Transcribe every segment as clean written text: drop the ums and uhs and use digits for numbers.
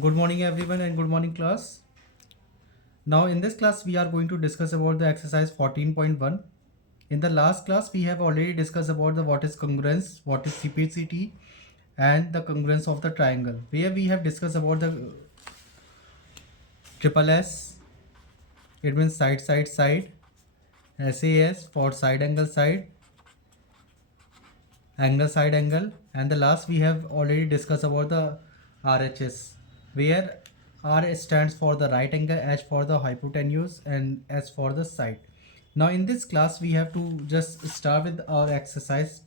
Good morning everyone and good morning class. Now in this class we are going to discuss about the exercise 14.1. In the last class we have already discussed about the what is congruence, what is CPCT and the congruence of the triangle, where we have discussed about the triple S, it means side side side, SAS for side angle side, angle side angle, and the last we have already discussed about the RHS, where R stands for the right angle, H for the hypotenuse, and S for the side. Now in this class we have to just start with our exercise.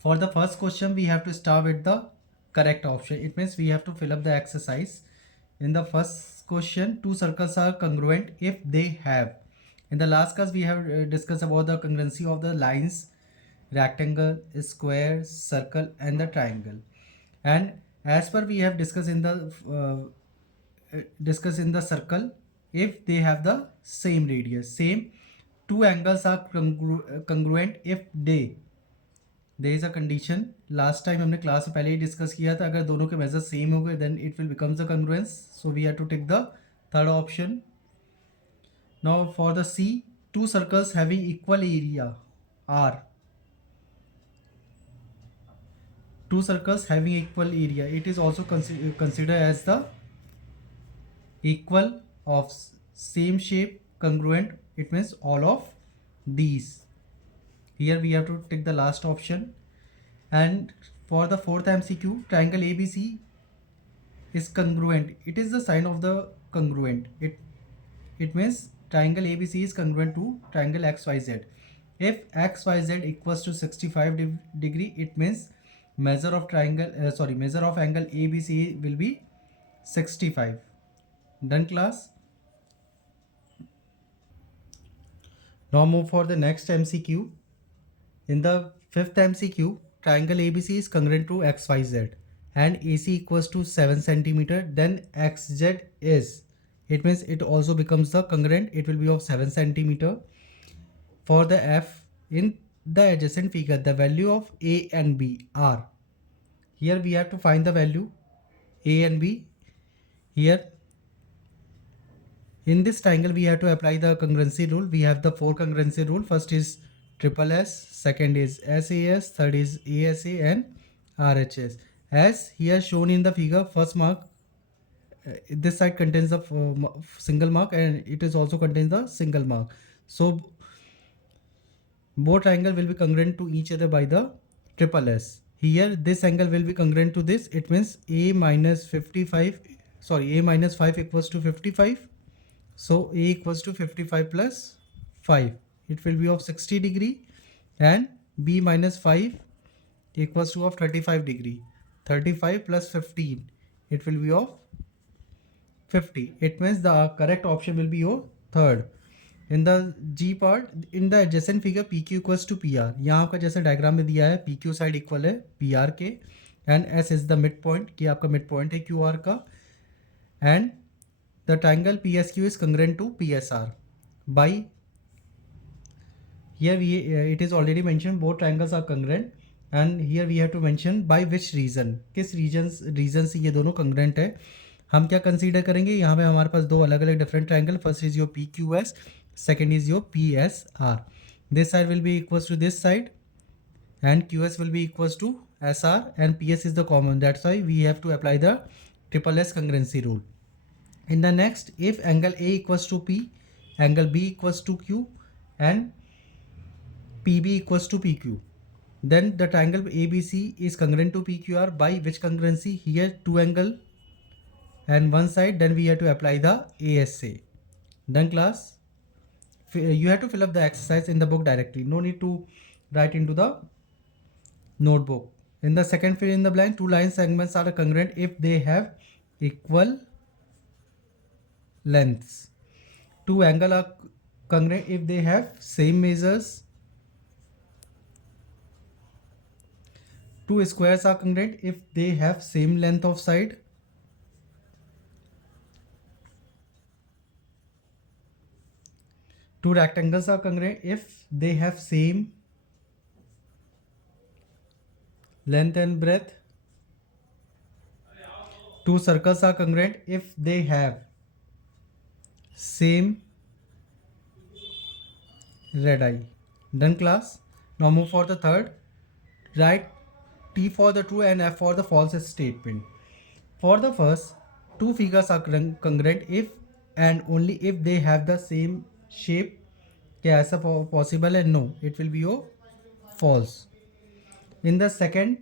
For the first question we have to start with the correct option. It means we have to fill up the exercise. In the first question, two circles are congruent if they have. In the last class we have discussed about the congruency of the lines, rectangle, square, circle and the triangle. And as per we have discussed in the circle, if they have the same radius, same two angles are congruent if they, there is a condition. Last time हमने class में पहले ही discuss किया था, अगर दोनों के major same हो गए then it will becomes the congruence. So we have to take the third option. Now for the C, two circles having equal area are, two circles having equal area, it is also considered as the equal of same shape congruent. It means all of these. Here we have to take the last option. And for the fourth MCQ, triangle ABC is congruent. It is the sign of the congruent. It means triangle ABC is congruent to triangle XYZ. If XYZ equals to 65 degree, it means measure of measure of angle ABC will be 65. Done class. Now move for the next MCQ. In the fifth MCQ, triangle ABC is congruent to XYZ and AC equals to 7 centimeter, then XZ is, it means it also becomes the congruent, it will be of 7 centimeter. For the F, in the adjacent figure, the value of A and B are, here we have to find the value A and B. Here in this triangle we have to apply the congruency rule. We have the four congruency rule. First is triple S, second is SAS, third is ASA and RHS. As here shown in the figure, first mark, this side contains a single mark and it is also contains the single mark. So both triangle will be congruent to each other by the triple S. Here this angle will be congruent to this. It means A minus 5 equals to 55. So A equals to 55 plus 5. It will be of 60 degree, and B minus 5 equals to of 35 degree. 35 plus 15. It will be of 50. It means the correct option will be your third. In the G part, in the adjacent figure PQ equals to PR. यहाँ आपका जैसे diagram में दिया है PQ side equal है PR के, and S is the midpoint, कि आपका midpoint है QR का, and the triangle PSQ is congruent to PSR by, here it is already mentioned both triangles are congruent, and here we have to mention by which region, किस reason से ये दोनों congruent है. हम क्या consider करेंगे, यहाँ पे हमारे पास दो अलग अलग different triangle. First is your PQS, second is your PSR. This side will be equals to this side and QS will be equals to SR and PS is the common. That's why we have to apply the triple S congruency rule. In the next, if angle A equals to P, angle B equals to Q and PB equals to PQ, then the triangle ABC is congruent to PQR by which congruency? Here two angle and one side, then we have to apply the ASA. Done class. You have to fill up the exercise in the book directly. No need to write into the notebook. In the second fill in the blank, two line segments are congruent if they have equal lengths. Two angles are congruent if they have same measures. Two squares are congruent if they have same length of side. Two rectangles are congruent if they have same length and breadth. Two circles are congruent if they have same radii. Done class. Now move for the third. Write T for the true and F for the false statement. For the first, two figures are congruent if and only if they have the same shape. क्या ऐसा possible है? No, it will be your false. In the second,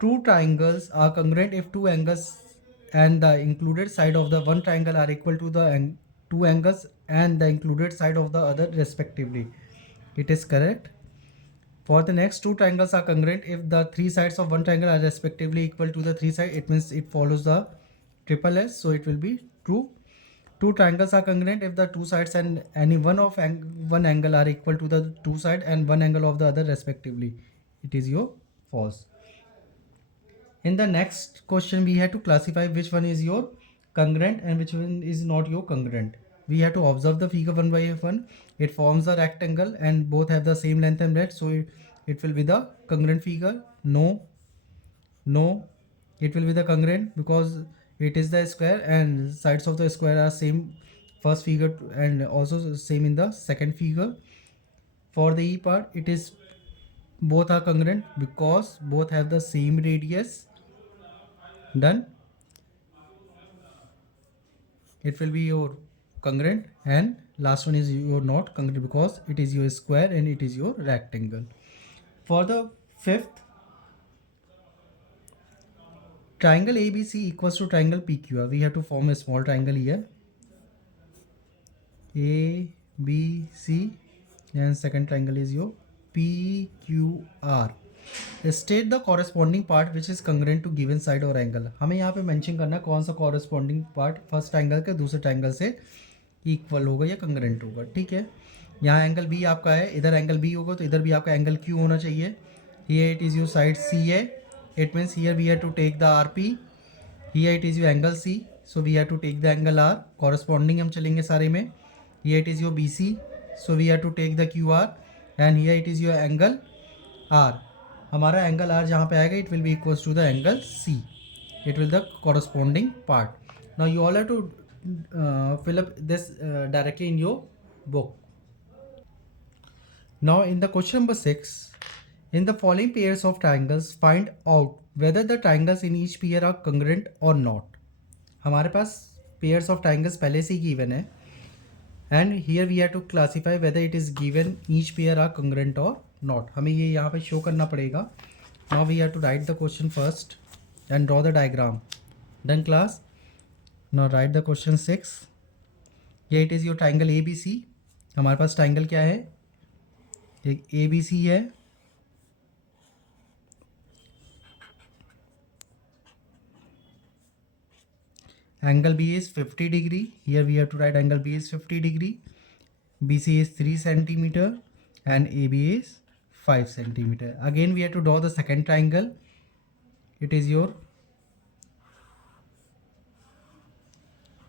two triangles are congruent if two angles and the included side of the one triangle are equal to the two angles and the included side of the other respectively. It is correct. For the next, two triangles are congruent if the three sides of one triangle are respectively equal to the three sides. It means it follows the triple S, so it will be true. Two triangles are congruent if the two sides and any one of one angle are equal to the two side and one angle of the other respectively. It is your false. In the next question, we have to classify which one is your congruent and which one is not your congruent. We have to observe the figure one by one. It forms a rectangle and both have the same length and breadth, so it will be the congruent figure. No, no, it will be the congruent because it is the square and sides of the square are same first figure and also same in the second figure. For the E part, it is both are congruent because both have the same radius. Done. It will be your congruent, and last one is your not congruent because it is your square and it is your rectangle. For the fifth, triangle ABC equals to triangle PQR. We have to form a small triangle here. ABC and second triangle is your PQR. State the corresponding part which is congruent to given side और angle. हमें यहाँ पे mention करना कौन सा corresponding part first triangle के दूसरे triangle से इक्वल होगा या कंग्रेंट होगा. ठीक है, यहाँ एंगल बी आपका है, इधर एंगल बी होगा तो इधर भी आपका एंगल क्यू होना चाहिए. Here it is your side C है, it means here we have to take the R P. Here it is your angle C, so we have to take the angle R. Corresponding हम चलेंगे सारे में. Here it is your B C, so we have to take the Q R and here it is your angle R. हमारा angle R जहाँ पे आएगा it will B equals to the angle C. It will the corresponding part. Now you all have to fill up this directly in your book. Now in the question number 6, in the following pairs of triangles find out whether the triangles in each pair are congruent or not. हमारे पास pairs of triangles पहले से ही given है and here we have to classify whether it is given each pair are congruent or not. हमें ये यहाँ पे show करना पड़ेगा. Now we have to write the question first and draw the diagram. Done class? Now write the question 6. Here it is your triangle ABC. हमारे पास triangle क्या है, एक ABC है, angle B is 50 degree. Here we have to write angle B is 50 degree. BC is 3 centimeter and AB is 5 centimeter. Again we have to draw the second triangle. It is your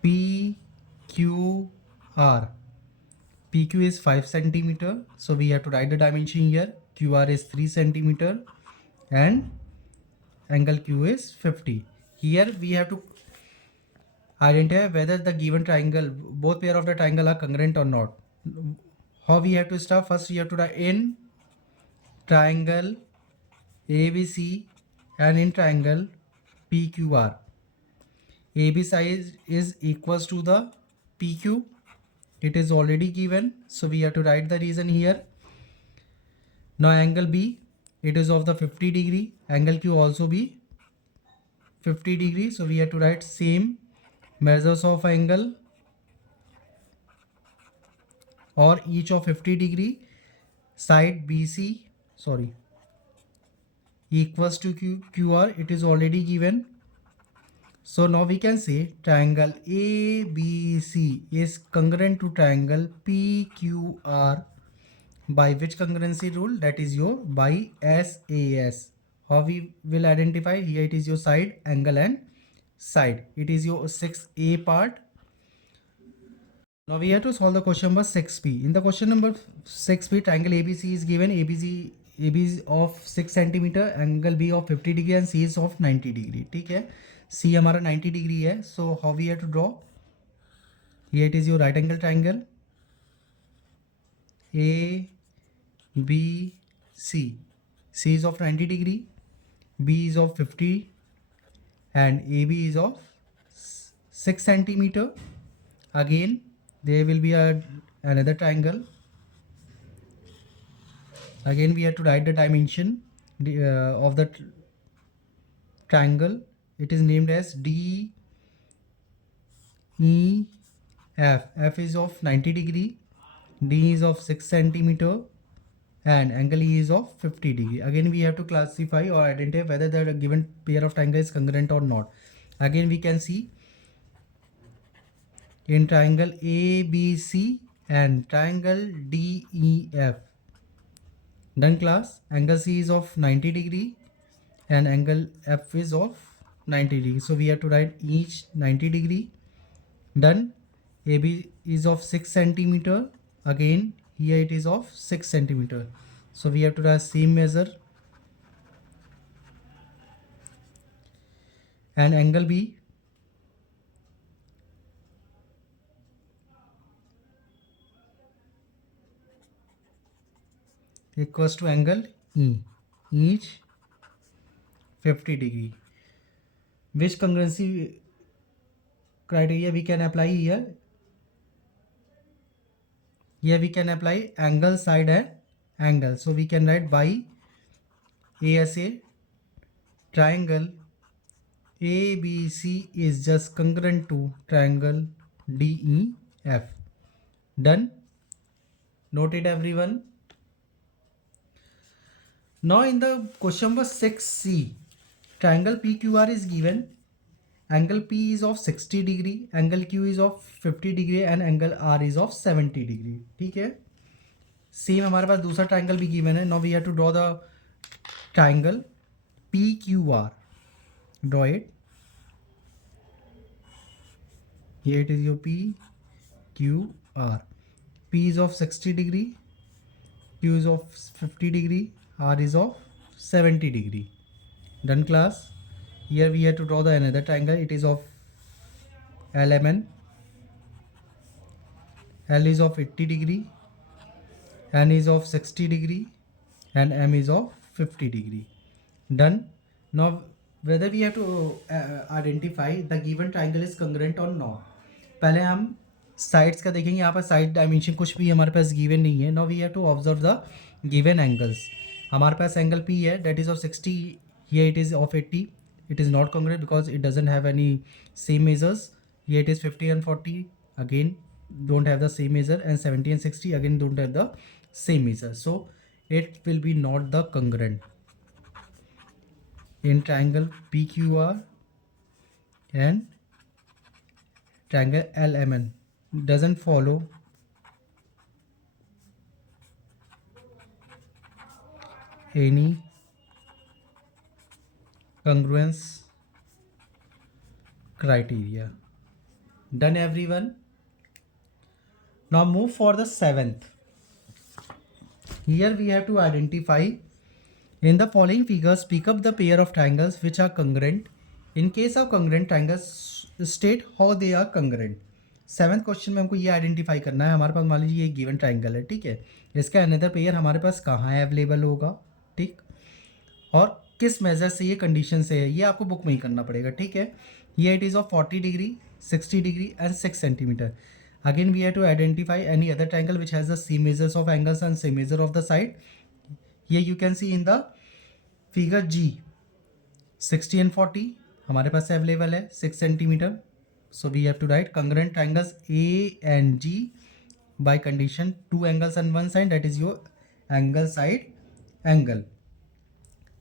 PQR. PQ is 5 centimeter, so we have to write the dimension here. QR is 3 centimeter and angle Q is 50. Here we have to identify whether the given triangle, both pair of the triangle are congruent or not. How we have to start? First we have to write in triangle ABC and in triangle PQR. AB size is equals to the PQ. It is already given, so we have to write the reason here. Now angle B, it is of the 50 degree. Angle Q also be 50 degree, so we have to write same measures of angle or each of 50 degree. Side BC, equals to QR. It is already given. So now we can say triangle ABC is congruent to triangle PQR by which congruency rule? That is your by SAS. How we will identify? Here it is your side, angle and side. It is your 6A part. Now we have to solve the question number 6B. In the question number 6B, triangle ABC is given. AB is of 6 centimeter, angle B of 50 degree and C is of 90 degree. ठीक है. सी हमारा 90 degree है. So how we have to draw? Here it is your right angle triangle A B C. C is of 90 degree, B is of 50, and AB is of 6 centimeter. Again there will be another triangle. Again we have to write the dimension of the triangle. It is named as D E F. F is of 90 degree, D is of 6 centimeter, and angle E is of 50 degree. Again we have to classify or identify whether the given pair of triangle is congruent or not. Again we can see in triangle ABC and triangle DEF. Done class. Angle C is of 90 degree and angle F is of 90 degree. So we have to write each 90 degree. Done. AB is of 6 centimeter. Again here it is of 6 centimeter. So we have to write same measure. And angle B equals to angle E, each 50 degree. Which congruency criteria we can apply here? Here we can apply angle, side and angle. So we can write by ASA triangle ABC is just congruent to triangle DEF. Done. Noted everyone. Now in the question number 6C, triangle PQR is given. Angle P is of 60 degree, angle Q is of 50 degree and angle R is of 70 degree. ठीक है. Same हमारे पास दूसरा triangle भी given है. Now we have to draw the triangle PQR. Draw it. Here it is your PQR. P is of 60 degree, Q is of 50 degree, R is of 70 degree. Done class. Here we have to draw the another triangle. It is of LMN. L is of 80 degree, N is of 60 degree and M is of 50 degree. Done. Now whether we have to identify the given triangle is congruent or not. पहले हम sides का देखेंगे. यहाँ पर side dimension कुछ भी हमारे पास given नहीं है. Now we have to observe the given angles. हमारे पास एंगल P है that is of 60. Here it is of 80. It is not congruent because it doesn't have any same measures. Here it is 50 and 40. Again don't have the same measure, and 70 and 60 again don't have the same measure. So it will be not the congruent in triangle PQR and triangle LMN. Doesn't follow any congruence criteria. Done everyone. Now move for the 7th. Here we have to identify in the following figures, pick up the pair of triangles which are congruent. In case of congruent triangles, state how they are congruent. 7th question में हमको ये identify करना है. हमारे पास मान लीजिए ये given triangle है, ठीक है. इसका अनदर पेयर हमारे पास कहाँ अवेलेबल होगा, ठीक, और किस मेजर से, ये कंडीशन से है, ये आपको बुक में ही करना पड़ेगा, ठीक है. ये it is of 40 degree, 60 degree and 6 centimeter. Again we have to identify any other triangle which has the same measures of angles and same measure of the side. Here you can see in the figure G 60 and 40 हमारे पास available है 6 centimeter. So we have to write congruent triangles A and G by condition 2 angles on one side, that is your angle side angle.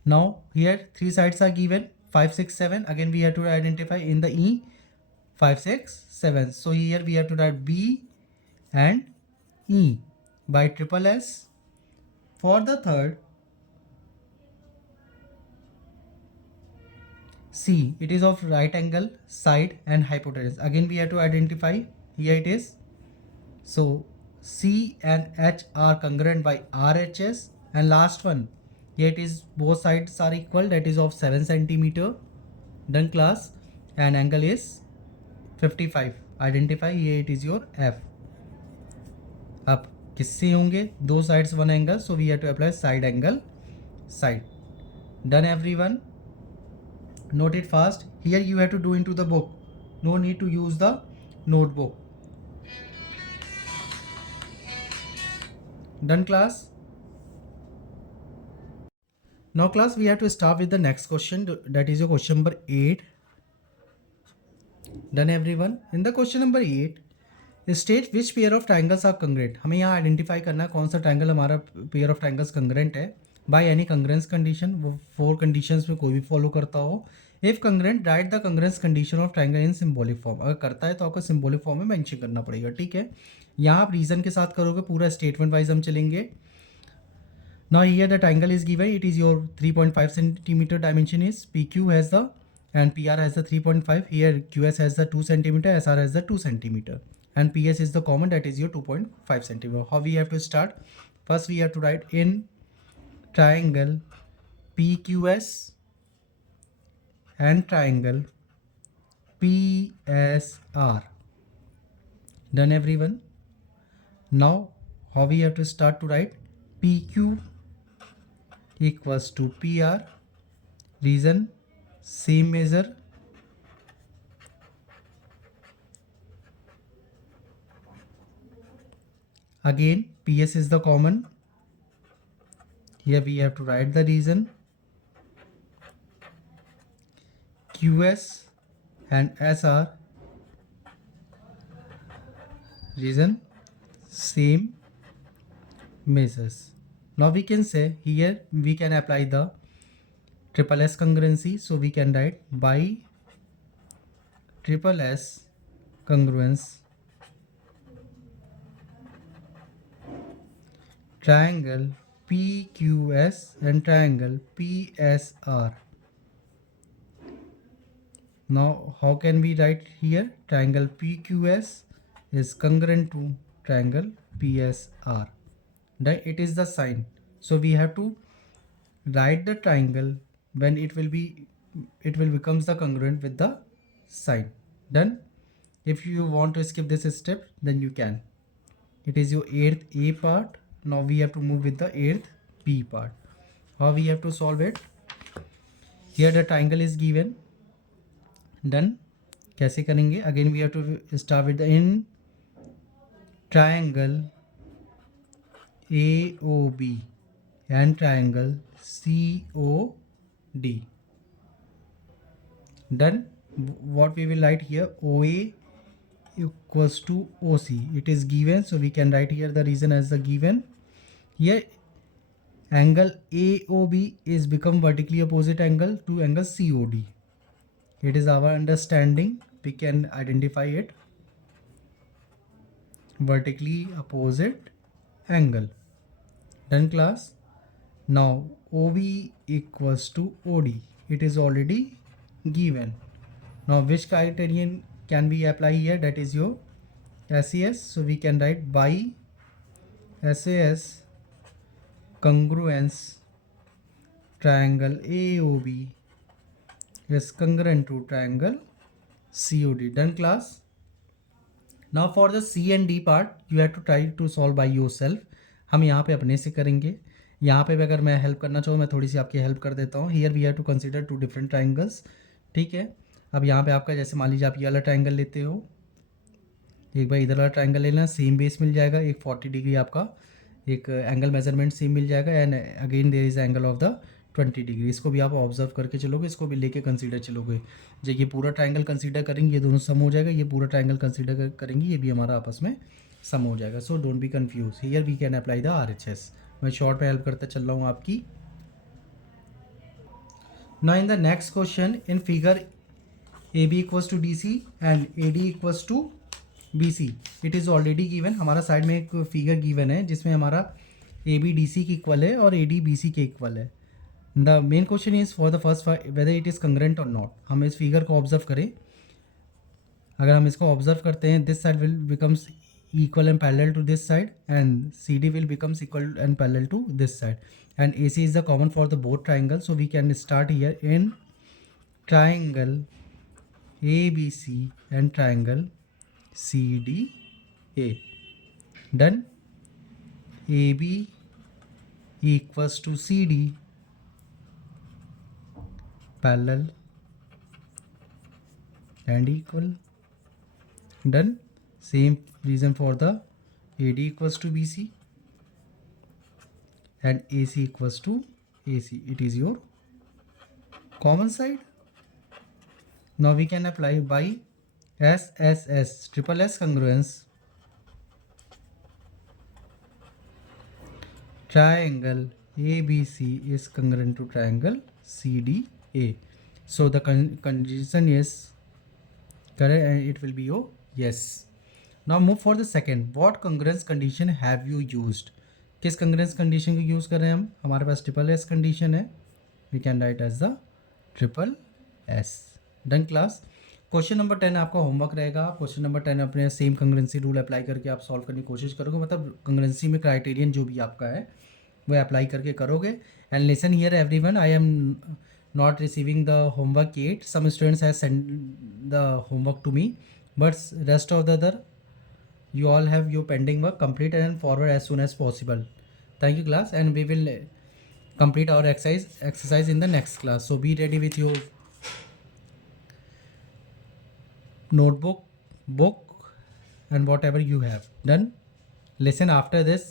Now here 3 sides are given 5, 6, 7. Again we have to identify in the E 5, 6, 7. So here we have to write B and E by triple S. For the third C, it is of right angle, side and hypotenuse. Again we have to identify. Here it is. So C and H are congruent by RHS. And last one, here it is, both sides are equal, that is of 7 centimeter. Done class. and angle is 55. Identify here it is your F. अब किससे होंगे? दो sides one angle, so we have to apply side angle side. Done everyone? Note it fast. Here you have to do into the book. No need to use the notebook. Done class? Now class, we have to start with the next question, that is your question number 8. Done everyone? In the question number 8, state which pair of triangles are congruent. हमें यहाँ identify करना है कौन सा triangle हमारा pair of triangles congruent है by any congruence condition. वो 4 conditions में कोई भी फॉलो करता हो. If congruent, write the congruence condition of triangle in symbolic form. अगर करता है तो आपको सिंबॉलिक फॉर्म में मेंशन करना पड़ेगा. ठीक है, यहाँ आप रीजन के साथ करोगे, पूरा स्टेटमेंट वाइज हम चलेंगे. Now here the triangle is given, it is your 3.5 centimeter dimension is PQ has the and PR has the 3.5. Here QS has the 2 centimeter, SR has the 2 centimeter, and PS is the common, that is your 2.5 centimeter. How we have to start? First we have to write in triangle PQS and triangle PSR. Done everyone? Now how we have to start to write? PQ equals to PR, reason same measure, again PS is the common, here we have to write the reason, QS and SR, reason same measures. Now we can say here we can apply the triple S congruency, so we can write by triple S congruence triangle PQS and triangle PSR. Now how can we write here? Triangle PQS is congruent to triangle PSR. Then it is the sign, so we have to write the triangle when it will becomes the congruent with the sign. Done. If you want to skip this step, then you can. It is your 8th A part. Now we have to move with the 8th B part. How we have to solve it? Here the triangle is given. Done. कैसे करेंगे? Again we have to start with the in triangle AOB and triangle COD. Done. What we will write here? OA equals to OC. It is given, so we can write here the reason as the given. Here angle AOB is become vertically opposite angle to angle COD. It is our understanding. We can identify it. Vertically opposite angle. Done class. Now OB equals to OD. It is already given. Now which criterion can we apply here? That is your SAS. So we can write by SAS congruence triangle AOB is congruent to triangle COD. Done class. Now for the C and D part you have to try to solve by yourself. हम यहाँ पे अपने से करेंगे. यहाँ पे भी अगर मैं हेल्प करना चाहूँ, मैं थोड़ी सी आपकी हेल्प कर देता हूँ. Here we have to consider 2 different triangles. ठीक है, अब यहाँ पे आपका जैसे मान लीजिए आप ये वाला ट्राइंगल लेते हो, एक बार इधर वाला ट्राइंगल लेना, सेम बेस मिल जाएगा, एक 40 डिग्री आपका एक एंगल मेजरमेंट सेम मिल जाएगा, and again there is angle of the 20 degree. इसको भी आप ऑब्जर्व करके चलोगे, इसको भी लेके कंसीडर चलोगे. जो ये पूरा ट्राइंगल कंसीडर करेंगे, ये दोनों सम हो जाएगा. ये पूरा ट्राइंगल कंसीडर करेंगे, ये भी हमारा आपस में सम हो जाएगा. So don't be confuse. Here we can apply the RHS. मैं शॉर्ट में हेल्प करता चल रहा हूँ आपकी. Now in the next question, in figure AB equals to DC and AD equals to BC. It is already given. हमारा side में एक फिगर गिवन है जिसमें हमारा AB DC के इक्वल है और AD BC के इक्वल है. The main question is for the first whether it is congruent और नॉट. हम इस फिगर को ऑब्जर्व करें. अगर हम इसको ऑब्जर्व करते हैं, this side will becomes equal and parallel to this side, and CD will becomes equal and parallel to this side, and AC is the common for the both triangles. So we can start here in triangle ABC and triangle CDA. Done. AB equals to CD, parallel and equal. Done. Same reason for the AD equals to BC and AC equals to AC. It is your common side. Now we can apply by SSS, triple S congruence. Triangle ABC is congruent to triangle CDA. So the condition is correct and it will be your yes. Now move for the second. What congruence condition have you used? किस congruence condition को use कर रहे हैं हम? हमारे पास triple S condition है. We can write as the triple S. Done class. Question number 10 आपका homework रहेगा. क्वेश्चन नंबर 10 अपने सेम कंग्रेंसी रूल अप्लाई करके आप सॉल्व करने की कोशिश करोगे. मतलब कंग्रेंसी में क्राइटेरियन जो भी आपका है वो अप्लाई करके करोगे. And listen here everyone, I am not receiving the homework yet. Some students have sent the homework to me, but rest of the other you all have your pending work. Complete and forward as soon as possible. Thank you class, and we will complete our exercise in the next class. So be ready with your notebook, book and whatever you have done. Listen, after this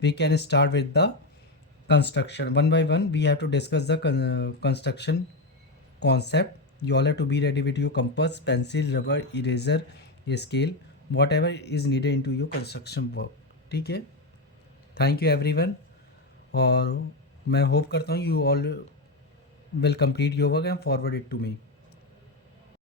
we can start with the construction. One by one we have to discuss the construction concept. You all have to be ready with your compass, pencil, rubber, eraser, scale, whatever is needed into your construction work. ठीक है. Thank you everyone, और मैं hope करता हूँ you all will complete your work and forward it to me.